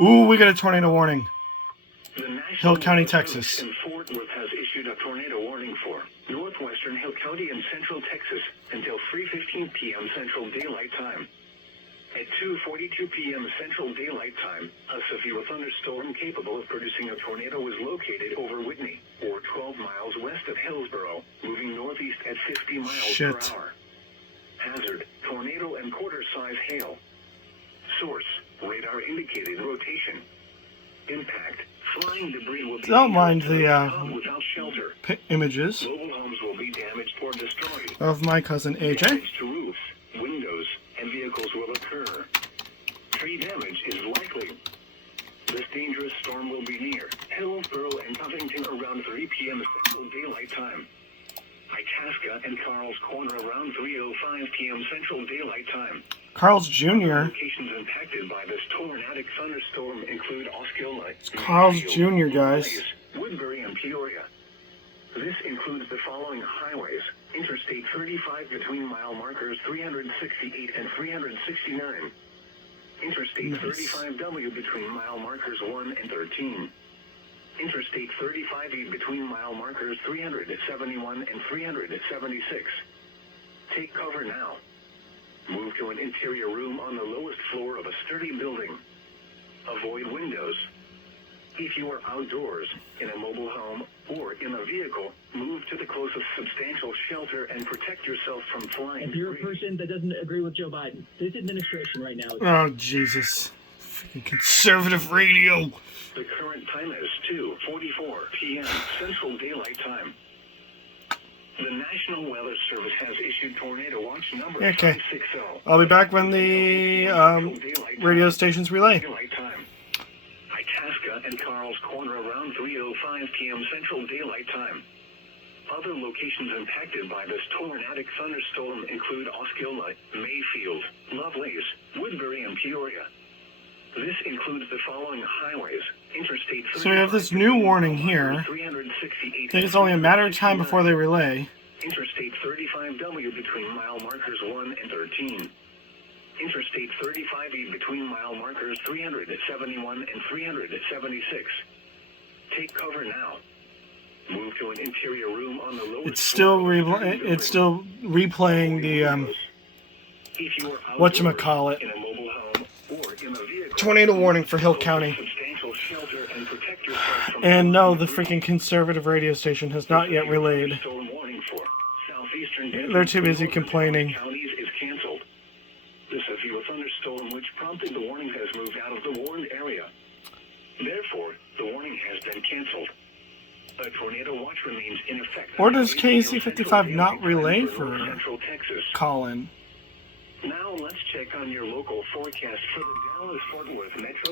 Ooh, we got a tornado warning. Hill County, Texas. In Fort Worth has issued a tornado warning for northwestern Hill County and central Texas until 3:15 p.m. Central Daylight Time. At 2:42 p.m. Central Daylight Time, a severe thunderstorm capable of producing a tornado was located over Whitney, or 12 miles west of Hillsboro, moving northeast at 50 miles per hour. Hazard, tornado and quarter-size hail. Source, radar indicated rotation. Impact, flying debris will be don't mind the without shelter. Images Mobile homes will be damaged or destroyed. of my cousin AJ. Damage to roofs, windows, and vehicles will occur. Tree damage is likely. This dangerous storm will be near Hillsboro and Covington around 3 p.m. Central Daylight Time. Itasca and Carl's Corner around 3:05 p.m. Central Daylight Time. Carl's Jr. Locations impacted by this tornadic thunderstorm include Osceola, It's Carl's Jr., guys. Woodbury, and Peoria. This includes the following highways: Interstate 35 between mile markers 368 and 369. Interstate 35W between mile markers 1 and 13. Interstate 35E between mile markers 371 and 376. Take cover now. Move to an interior room on the lowest floor of a sturdy building. Avoid windows. If you are outdoors, in a mobile home, or in a vehicle, move to the closest substantial shelter and protect yourself from flying debris. If you're a person that doesn't agree with Joe Biden, this administration right now... Oh, Jesus. Freaking conservative radio. The current time is 2:44 p.m. Central Daylight Time. The National Weather Service has issued tornado watch number 560. I'll be back when the radio stations relay. Daylight Time. Itasca and Carl's Corner around 3:05 p.m. Central Daylight Time. Other locations impacted by this tornadic thunderstorm include Osceola, Mayfield, Lovelace, Woodbury, and Peoria. This includes the following highways: Interstate 35. So we have this new warning here. I think it's only a matter of time before they relay. Interstate 35W between mile markers 1 and 13. Interstate 35E between mile markers 371 and 376. Take cover now. Move to an interior room on the lowest. It's still replaying the whatchamacallit. In a mobile home or in a vehicle, tornado warning for Hill County. And no, the freaking conservative radio station has not yet relayed. They're too busy complaining. Is canceled. The severe thunderstorm which prompted the warning has moved out of the warned area. Therefore, the warning has been canceled. A tornado watch remains in effect. Or does KC55 not relay for Colin? Now let's check on your local forecast for the Dallas-Fort Worth Metro.